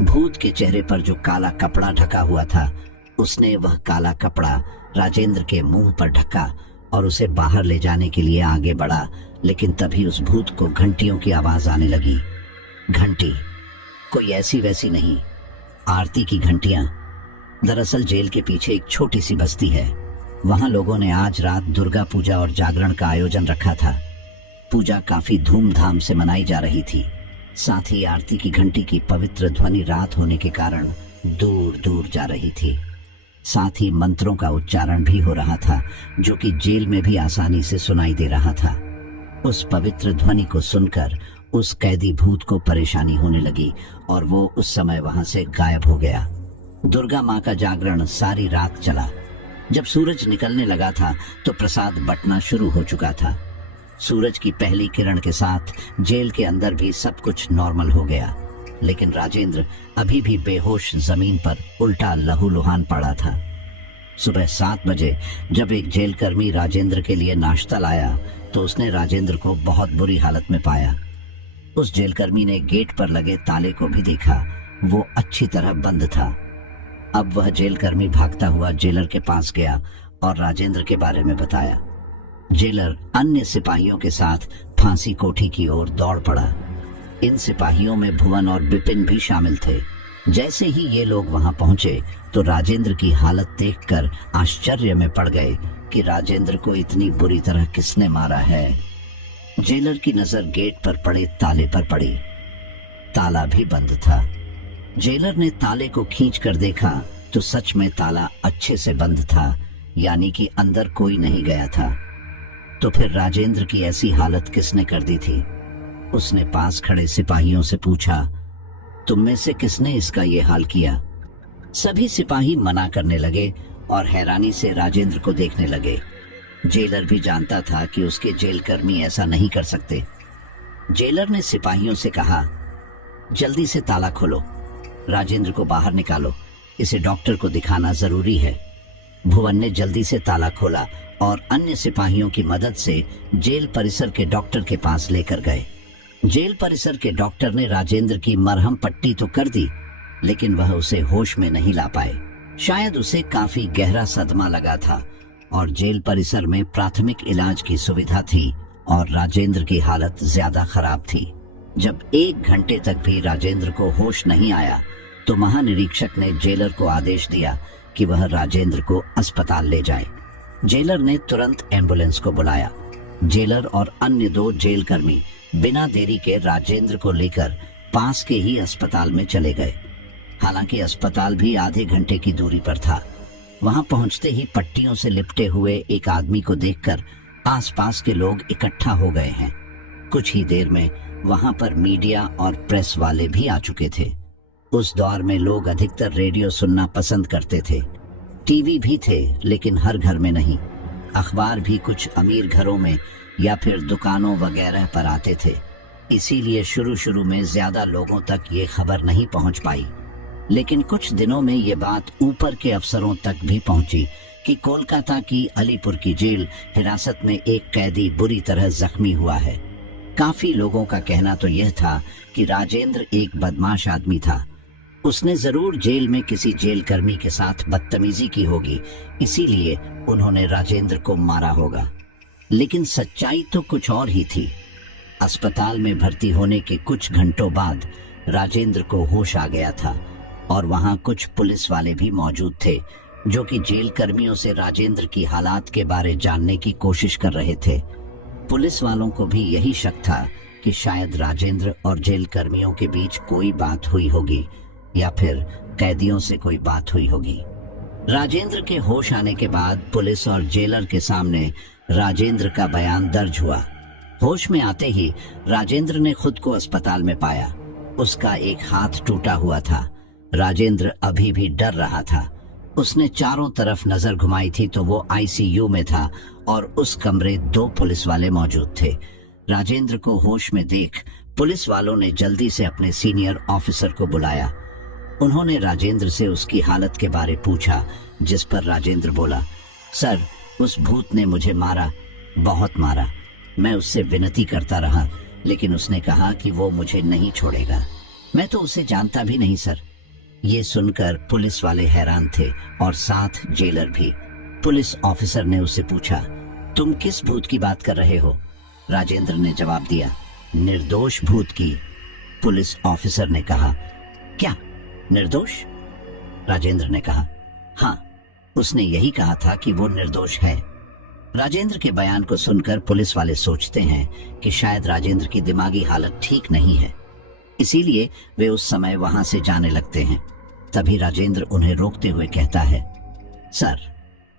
भूत के चेहरे पर जो काला कपड़ा ढका हुआ था, उसने वह काला कपड़ा राजेंद्र के मुंह पर ढका और उसे बाहर ले जाने के लिए आगे बढ़ा, लेकिन तभी उस भूत को घंटियों की आवाज आने लगी। घंटी कोई ऐसी वैसी नहीं, आरती की घंटियां। दरअसल जेल के पीछे एक छोटी सी बस्ती है। वहां लोगों ने आज रात दुर्गा पूजा और जागरण का आयोजन रखा था। पूजा काफी धूमधाम से मनाई जा रही थी। साथ ही आरती की घंटी की पवित्र ध्वनि रात होने के कारण दूर दूर जा रही थी। साथ ही मंत्रों का उच्चारण भी हो रहा था, जो कि जेल में भी आसानी से सुनाई दे रहा था। उस पवित्र ध्वनि को सुनकर उस कैदी भूत को परेशानी होने लगी और वो उस समय वहां से गायब हो गया। दुर्गा माँ का जागरण सारी रात चला। जब सूरज निकलने लगा था तो प्रसाद बंटना शुरू हो चुका था। सूरज की पहली किरण के साथ जेल के अंदर भी सब कुछ नॉर्मल हो गया, लेकिन राजेंद्र अभी भी बेहोश जमीन पर उल्टा लहूलुहान पड़ा था। सुबह 7 बजे जब एक जेलकर्मी राजेंद्र के लिए नाश्ता लाया तो उसने राजेंद्र को बहुत बुरी हालत में पाया। उस जेलकर्मी ने गेट पर लगे ताले को भी देखा, वो अच्छी तरह बंद था। अब वह जेलकर्मी भागता हुआ जेलर के पास गया और राजेंद्र के बारे में बताया। जेलर अन्य सिपाहियों के साथ फांसी कोठी की ओर दौड़ पड़ा। इन सिपाहियों में भुवन और बिपिन भी शामिल थे। जैसे ही ये लोग वहां पहुंचे तो राजेंद्र की हालत देखकर आश्चर्य में पड़ गए कि राजेंद्र को इतनी बुरी तरह किसने मारा है। जेलर की नजर गेट पर पड़े ताले पर पड़ी। ताला भी बंद था। जेलर ने ताले को खींच कर देखा तो सच में ताला अच्छे से बंद था, यानी कि अंदर कोई नहीं गया था। तो फिर राजेंद्र की ऐसी हालत किसने कर दी थी? उसने पास खड़े सिपाहियों से पूछा, तुम में से किसने इसका ये हाल किया? सभी सिपाही मना करने लगे और हैरानी से राजेंद्र को देखने लगे। जेलर भी जानता था कि उसके जेलकर्मी ऐसा नहीं कर सकते। जेलर ने सिपाहियों से कहा, जल्दी से ताला खोलो, राजेंद्र को बाहर निकालो, इसे डॉक्टर को दिखाना जरूरी है। भुवन ने जल्दी से ताला खोला और अन्य सिपाहियों की मदद से जेल परिसर के डॉक्टर के पास लेकर गए। जेल परिसर के डॉक्टर ने राजेंद्र की मरहम पट्टी तो कर दी, लेकिन वह उसे होश में नहीं ला पाए। शायद उसे काफी गहरा सदमा लगा था और जेल परिसर में प्राथमिक इलाज की सुविधा थी और राजेंद्र की हालत ज्यादा खराब थी। जब 1 घंटे तक भी राजेंद्र को होश नहीं आया तो महानिरीक्षक ने जेलर को आदेश दिया कि वह राजेंद्र को अस्पताल ले जाए। जेलर ने तुरंत एम्बुलेंस को बुलाया। जेलर और अन्य 2 जेलकर्मी बिना देरी के राजेंद्र को लेकर पास के ही अस्पताल में चले गए। हालांकि अस्पताल भी आधे घंटे की दूरी पर था। वहां पहुंचते ही पट्टियों से लिपटे हुए एक आदमी को देखकर आसपास के लोग इकट्ठा हो गए हैं। कुछ ही देर में वहां पर मीडिया और प्रेस वाले भी आ चुके थे। उस दौर में लोग अधिकतर रेडियो सुनना पसंद करते थे। टीवी भी थे, लेकिन हर घर में नहीं। अखबार भी कुछ अमीर घरों में या फिर दुकानों वगैरह पर आते थे। इसीलिए शुरू में ज्यादा लोगों तक ये खबर नहीं पहुंच पाई। लेकिन कुछ दिनों में ये बात ऊपर के अफसरों तक भी पहुंची कि कोलकाता की अलीपुर की जेल हिरासत में एक कैदी बुरी तरह जख्मी हुआ है। काफी लोगों का कहना तो यह था कि राजेंद्र एक बदमाश आदमी था। उसने जरूर जेल में किसी जेल कर्मी के साथ बदतमीजी की होगी, इसीलिए उन्होंने राजेंद्र को मारा होगा। लेकिन सच्चाई तो कुछ और ही थी। अस्पताल में भर्ती होने के कुछ घंटों बाद राजेंद्र को होश आ गया था और वहां कुछ पुलिस वाले भी मौजूद थे जो कि जेल कर्मियों से राजेंद्र की हालात के बारे जानने की कोशिश कर रहे थे। पुलिस वालों को भी यही शक था कि शायद राजेंद्र और जेल कर्मियों के बीच कोई बात हुई होगी या फिर कैदियों से कोई बात हुई होगी। राजेंद्र के होश आने के बाद पुलिस और जेलर के सामने राजेंद्र का बयान दर्ज हुआ। होश में आते ही राजेंद्र ने खुद को अस्पताल में पाया। उसका एक हाथ टूटा हुआ था। राजेंद्र अभी भी डर रहा था। उसने चारों तरफ नजर घुमाई थी तो वो आईसीयू में था और उस कमरे 2 पुलिस वाले मौजूद थे। राजेंद्र को होश में देख पुलिस वालों ने जल्दी से अपने सीनियर ऑफिसर को बुलाया। उन्होंने राजेंद्र से उसकी हालत के बारे पूछा, जिस पर राजेंद्र बोला, सर, उस भूत ने मुझे मारा, बहुत मारा। मैं उससे विनती करता रहा, लेकिन उसने कहा कि वो मुझे नहीं छोड़ेगा। मैं तो उसे जानता भी नहीं सर। ये सुनकर पुलिस वाले हैरान थे और साथ जेलर भी। पुलिस ऑफिसर ने उससे पूछा, तुम किस भूत की बात कर रहे हो? राजेंद्र ने जवाब दिया, निर्दोष भूत की। पुलिस ऑफिसर ने कहा, क्या निर्दोष? राजेंद्र ने कहा, हाँ, उसने यही कहा था कि वो निर्दोष है। राजेंद्र के बयान को सुनकर पुलिस वाले सोचते हैं कि शायद राजेंद्र की दिमागी हालत ठीक नहीं है, इसीलिए वे उस समय वहां से जाने लगते हैं। तभी राजेंद्र उन्हें रोकते हुए कहता है, सर,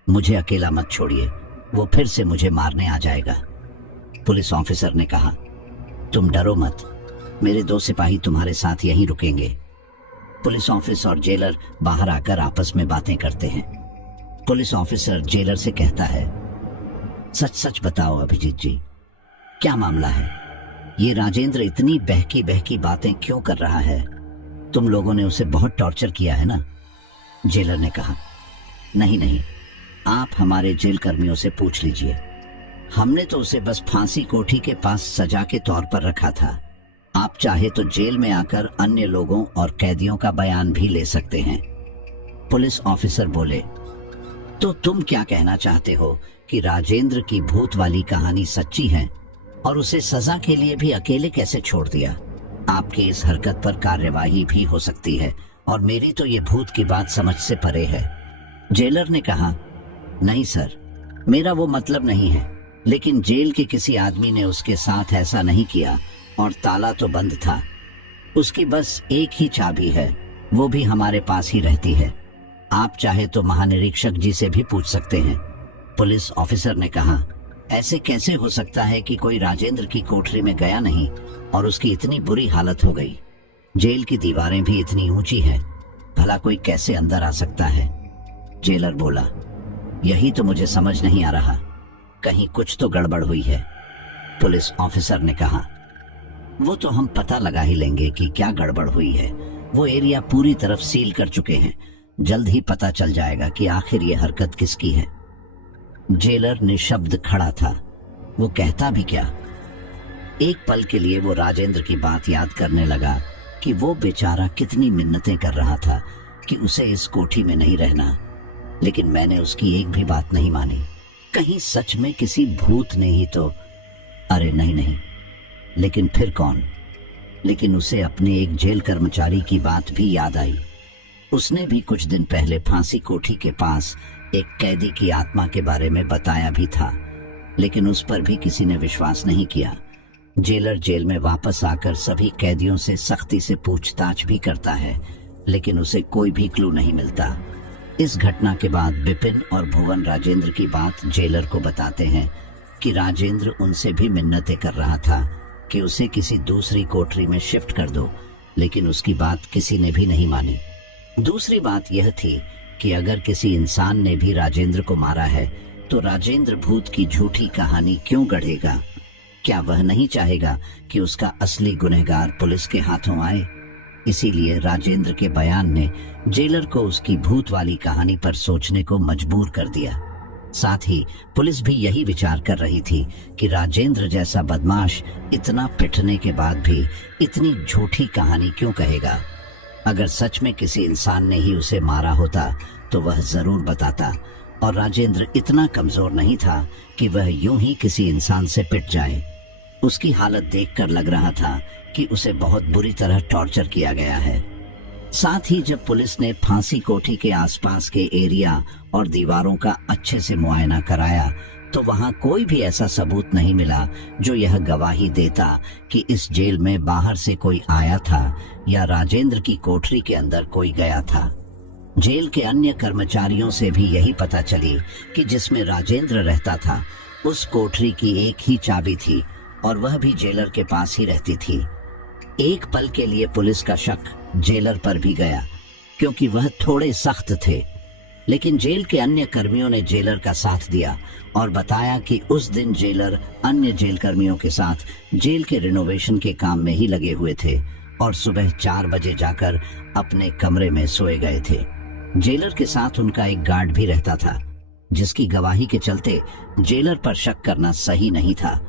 मुझे अकेला मत छोड़िए, वो फिर से मुझे मारने आ जाएगा। पुलिस ऑफिसर ने कहा, तुम डरो मत, मेरे 2 सिपाही तुम्हारे साथ यहीं रुकेंगे। पुलिस ऑफिसर और जेलर बाहर आकर आपस में बातें करते हैं। पुलिस ऑफिसर जेलर से कहता है, सच सच बताओ अभिजीत जी, क्या मामला है? ये राजेंद्र इतनी बहकी बातें क्यों कर रहा है? तुम लोगों ने उसे बहुत टॉर्चर किया है ना? जेलर ने कहा, नहीं, आप हमारे जेल कर्मियों से पूछ लीजिए। हमने तो उसे बस फांसी कोठी के पास सजा के तौर पर रखा था। आप चाहे तो जेल में आकर अन्य लोगों और कैदियों का बयान भी ले सकते हैं। पुलिस ऑफिसर बोले, तो तुम क्या कहना चाहते हो कि राजेंद्र की भूत वाली कहानी सच्ची है और उसे सजा के लिए भी अकेले कैसे छोड़ दिया? आपकी इस हरकत पर कार्यवाही भी हो सकती है और मेरी तो ये भूत की बात समझ से परे है। जेलर ने कहा, नहीं सर, मेरा वो मतलब नहीं है, लेकिन जेल के किसी आदमी ने उसके साथ ऐसा नहीं किया और ताला तो बंद था। उसकी बस एक ही चाबी है, वो भी हमारे पास ही रहती है। आप चाहे तो महानिरीक्षक जी से भी पूछ सकते हैं। पुलिस ऑफिसर ने कहा, ऐसे कैसे हो सकता है कि कोई राजेंद्र की कोठरी में गया नहीं और उसकी इतनी बुरी हालत हो गई? जेल की दीवारें भी इतनी ऊंची हैं, भला कोई कैसे अंदर आ सकता है? जेलर बोला, यही तो मुझे समझ नहीं आ रहा, कहीं कुछ तो गड़बड़ हुई है। पुलिस ऑफिसर ने कहा, वो तो हम पता लगा ही लेंगे कि क्या गड़बड़ हुई है। वो एरिया पूरी तरफ सील कर चुके हैं, जल्द ही पता चल जाएगा कि आखिर ये हरकत किसकी है। जेलर निशब्द खड़ा था। वो कहता भी क्या? एक पल के लिए वो राजेंद्र की बात याद करने लगा कि वो बेचारा कितनी मिन्नतें कर रहा था कि उसे इस कोठी में नहीं रहना, लेकिन मैंने उसकी एक भी बात नहीं मानी। कहीं सच में किसी भूत ने ही तो? अरे नहीं, लेकिन फिर कौन? लेकिन उसे अपने एक जेल कर्मचारी की बात भी याद आई। उसने भी कुछ दिन पहले फांसी कोठी के पास एक कैदी की आत्मा के बारे में बताया भी था, लेकिन उस पर भी किसी ने विश्वास नहीं किया। जेलर जेल में वापस आकर सभी कैदियों से सख्ती से पूछताछ भी करता है, लेकिन उसे कोई भी क्लू नहीं मिलता। इस घटना के बाद बिपिन और भुवन राजेंद्र की बात जेलर को बताते हैं कि राजेंद्र उनसे भी मिन्नतें कर रहा था, कि उसे किसी दूसरी कोठरी में शिफ्ट कर दो, लेकिन उसकी बात किसी ने भी नहीं मानी। दूसरी बात यह थी कि अगर किसी इंसान ने भी राजेंद्र को मारा है तो राजेंद्र भूत की झूठी कहानी क्यों गढ़ेगा? क्या वह नहीं चाहेगा कि उसका असली गुनहगार पुलिस के हाथों आए? इसीलिए राजेंद्र के बयान ने जेलर को उसकी भूत वाली कहानी पर सोचने को मजबूर कर दिया। साथ ही पुलिस भी यही विचार कर रही थी कि राजेंद्र जैसा बदमाश इतना पिटने के बाद भी इतनी झूठी कहानी क्यों कहेगा। अगर सच में किसी इंसान ने ही उसे मारा होता तो वह जरूर बताता, और राजेंद्र इतना कमजोर नहीं था कि वह यूं ही किसी इंसान से पिट जाए। उसकी हालत देखकर लग रहा था कि उसे बहुत बुरी तरह टॉर्चर किया गया है। साथ ही जब पुलिस ने फांसी कोठी के आसपास के एरिया और दीवारों का अच्छे से मुआयना कराया तो वहां कोई भी ऐसा सबूत नहीं मिला जो यह गवाही देता कि इस जेल में बाहर से कोई आया था या राजेंद्र की कोठरी के अंदर कोई गया था। जेल के अन्य कर्मचारियों से भी यही पता चली कि जिसमें राजेंद्र रहता था उस कोठरी की एक ही चाबी थी और वह भी जेलर के पास ही रहती थी। एक पल के लिए पुलिस का शक जेलर पर भी गया क्योंकि वह थोड़े सख्त थे, लेकिन जेल के अन्य कर्मियों ने जेलर का साथ दिया और बताया कि उस दिन जेलर अन्य जेल कर्मियों के साथ जेल के रिनोवेशन के काम में ही लगे हुए थे और सुबह 4 बजे जाकर अपने कमरे में सोए गए थे। जेलर के साथ उनका एक गार्ड भी रहता था, जिसकी गवाही के चलते जेलर पर शक करना सही नहीं था।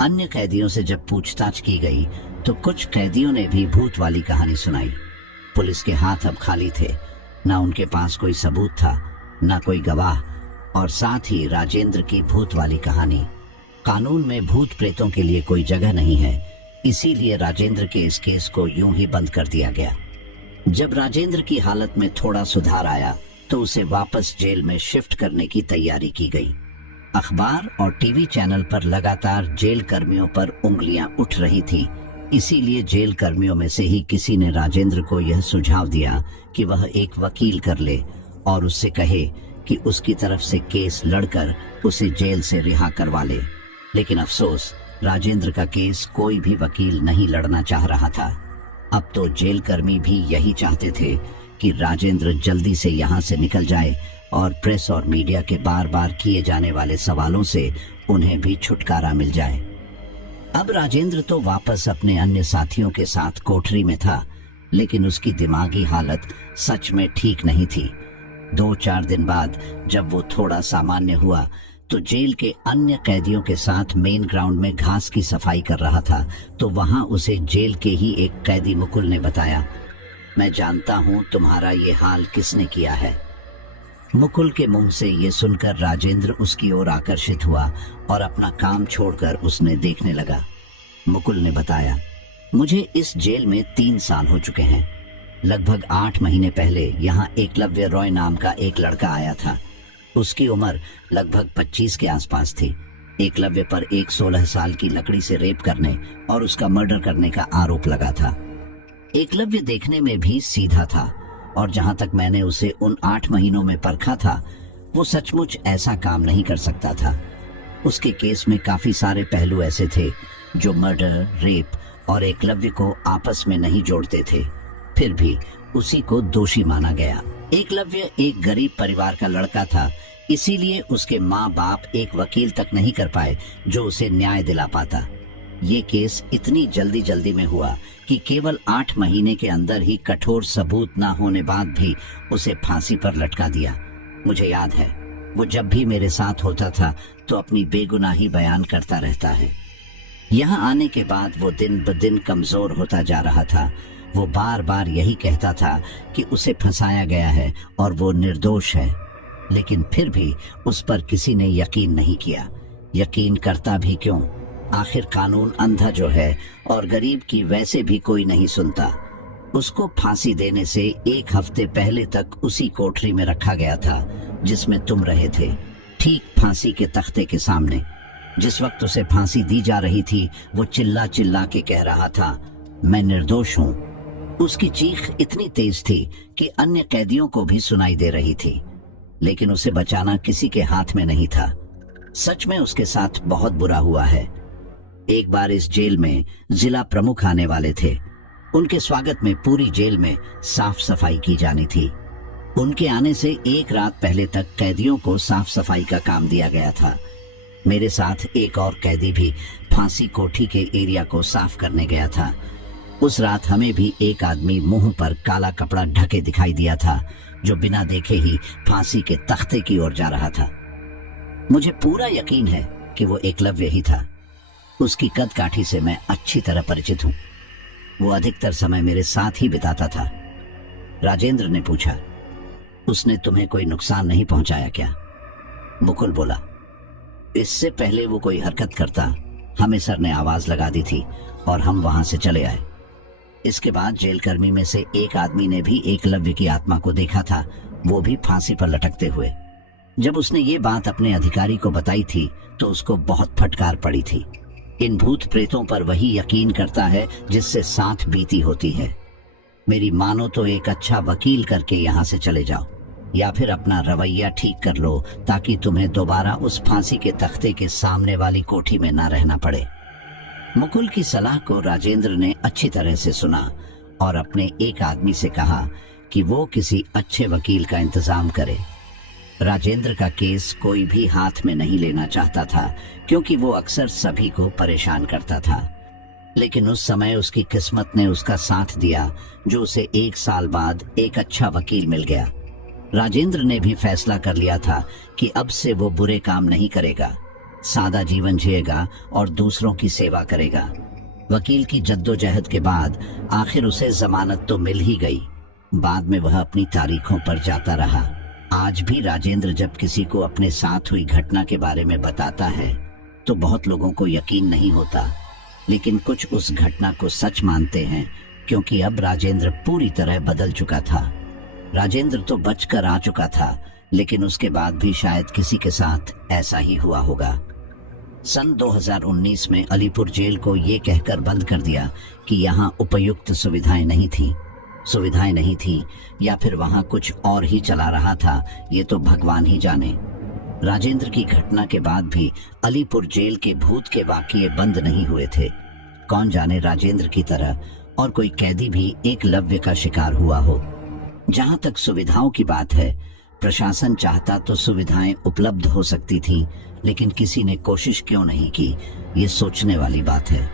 अन्य कैदियों से जब पूछताछ की गई तो कुछ कैदियों ने भी भूत वाली कहानी सुनाई। पुलिस के हाथ अब खाली थे, ना उनके पास कोई सबूत था, ना कोई गवाह, और साथ ही राजेंद्र की भूत वाली कहानी। कानून में भूत प्रेतों के लिए कोई जगह नहीं है, इसीलिए राजेंद्र के इस केस को यूं ही बंद कर दिया गया। जब राजेंद्र की हालत में थोड़ा सुधार आया तो उसे वापस जेल में शिफ्ट करने की तैयारी की गई। अखबार और टीवी चैनल पर लगातार जेल कर्मियों पर उंगलियां उठ रही थी, इसीलिए जेल कर्मियों में से ही किसी ने राजेंद्र को यह सुझाव दिया कि वह एक वकील कर ले और उससे कहे कि उसकी तरफ से केस लड़कर उसे जेल से रिहा करवा ले। लेकिन अफसोस, राजेंद्र का केस कोई भी वकील नहीं लड़ना चाह रहा था। अब तो जेल कर्मी भी यही चाहते थे कि राजेंद्र जल्दी से यहाँ से निकल जाए और प्रेस और मीडिया के बार बार किए जाने वाले सवालों से उन्हें भी छुटकारा मिल जाए। अब राजेंद्र तो वापस अपने अन्य साथियों के साथ कोठरी में था, लेकिन उसकी दिमागी हालत सच में ठीक नहीं थी। 2-4 दिन बाद जब वो थोड़ा सामान्य हुआ तो जेल के अन्य कैदियों के साथ मेन ग्राउंड में घास की सफाई कर रहा था तो वहां उसे जेल के ही एक कैदी मुकुल ने बताया, मैं जानता हूं तुम्हारा ये हाल किसने किया है। मुकुल के मुंह से ये सुनकर राजेंद्र उसकी ओर आकर्षित हुआ और अपना काम छोड़कर उसने देखने लगा। मुकुल ने बताया, मुझे इस जेल में 3 साल हो चुके हैं। लगभग 8 महीने पहले यहाँ एकलव्य रॉय नाम का एक लड़का आया था। उसकी उम्र लगभग 25 के आसपास थी। एकलव्य पर एक 16 साल की लकड़ी से रेप करने और उसका मर्डर करने का आरोप लगा था। एकलव्य देखने में भी सीधा था और जहां तक मैंने उसे उन 8 महीनों में परखा था, वो सचमुच ऐसा काम नहीं कर सकता था। उसके केस में काफी सारे पहलू ऐसे थे जो मर्डर, रेप और एकलव्य को आपस में नहीं जोड़ते थे। फिर भी उसी को दोषी माना गया। एकलव्य एक गरीब परिवार का लड़का था, इसीलिए उसके माँ बाप एक वकील तक नहीं कर पाए जो उसे न्याय दिला पाता। ये केस इतनी जल्दी में हुआ कि केवल 8 महीने के अंदर ही कठोर सबूत न होने बाद भी उसे फांसी पर लटका दिया। मुझे याद है, वो जब भी मेरे साथ होता था तो अपनी बेगुनाही बयान करता रहता है। यहाँ आने के बाद वो दिन ब दिन कमजोर होता जा रहा था। वो बार बार यही कहता था कि उसे फंसाया गया है और वो निर्दोष है, लेकिन फिर भी उस पर किसी ने यकीन नहीं किया। यकीन करता भी क्यों? आखिर कानून अंधा जो है और गरीब की वैसे भी कोई नहीं सुनता। उसको फांसी देने से 1 हफ्ते पहले तक उसी कोठरी में रखा गया था जिसमें तुम रहे थे, ठीक फांसी के तख्ते के सामने। जिस वक्त उसे फांसी दी जा रही थी वो चिल्ला चिल्ला के कह रहा था, मैं निर्दोष हूँ। उसकी चीख इतनी तेज थी कि अन्य कैदियों को भी सुनाई दे रही थी, लेकिन उसे बचाना किसी के हाथ में नहीं था। सच में उसके साथ बहुत बुरा हुआ है। एक बार इस जेल में जिला प्रमुख आने वाले थे। उनके स्वागत में पूरी जेल में साफ सफाई की जानी थी। उनके आने से एक रात पहले तक कैदियों को साफ सफाई का काम दिया गया था। मेरे साथ एक और कैदी भी फांसी कोठी के एरिया को साफ करने गया था। उस रात हमें भी एक आदमी मुंह पर काला कपड़ा ढके दिखाई दिया था, जो बिना देखे ही फांसी के तख्ते की ओर जा रहा था। मुझे पूरा यकीन है कि वो एकलव्य ही था। उसकी कद काठी से मैं अच्छी तरह परिचित हूं। वो अधिकतर समय मेरे साथ ही बिताता था। राजेंद्र ने पूछा, उसने तुम्हें कोई नुकसान नहीं पहुंचाया क्या? मुकुल बोला, इससे पहले वो कोई हरकत करता, हमें सर ने आवाज लगा दी थी और हम वहां से चले आए। इसके बाद जेल कर्मी में से एक आदमी ने भी एकलव्य की आत्मा को देखा था, वो भी फांसी पर लटकते हुए। जब उसने ये बात अपने अधिकारी को बताई थी तो उसको बहुत फटकार पड़ी थी। इन भूत प्रेतों पर वही यकीन करता है जिससे साथ बीती होती है। मेरी मानो तो एक अच्छा वकील करके यहाँ से चले जाओ, या फिर अपना रवैया ठीक कर लो ताकि तुम्हें दोबारा उस फांसी के तख्ते के सामने वाली कोठी में ना रहना पड़े। मुकुल की सलाह को राजेंद्र ने अच्छी तरह से सुना और अपने एक आदमी से कहा कि वो किसी अच्छे वकील का इंतजाम करे। राजेंद्र का केस कोई भी हाथ में नहीं लेना चाहता था, क्योंकि वो अक्सर सभी को परेशान करता था। लेकिन उस समय उसकी किस्मत ने उसका साथ दिया, जो उसे 1 साल बाद एक अच्छा वकील मिल गया। राजेंद्र ने भी फैसला कर लिया था कि अब से वो बुरे काम नहीं करेगा, सादा जीवन जिएगा और दूसरों की सेवा करेगा। वकील की जद्दोजहद के बाद आखिर उसे जमानत तो मिल ही गई। बाद में वह अपनी तारीखों पर जाता रहा। आज भी राजेंद्र जब किसी को अपने साथ हुई घटना के बारे में बताता है तो बहुत लोगों को यकीन नहीं होता, लेकिन कुछ उस घटना को सच मानते हैं, क्योंकि अब राजेंद्र पूरी तरह बदल चुका था। राजेंद्र तो बचकर आ चुका था, लेकिन उसके बाद भी शायद किसी के साथ ऐसा ही हुआ होगा। सन 2019 में अलीपुर जेल को ये कहकर बंद कर दिया कि यहाँ उपयुक्त सुविधाएं नहीं थी। सुविधाएं नहीं थी या फिर वहां कुछ और ही चला रहा था, ये तो भगवान ही जाने। राजेंद्र की घटना के बाद भी अलीपुर जेल के भूत के वाकये बंद नहीं हुए थे। कौन जाने राजेंद्र की तरह और कोई कैदी भी एकलव्य का शिकार हुआ हो। जहां तक सुविधाओं की बात है, प्रशासन चाहता तो सुविधाएं उपलब्ध हो सकती थी, लेकिन किसी ने कोशिश क्यों नहीं की, ये सोचने वाली बात है।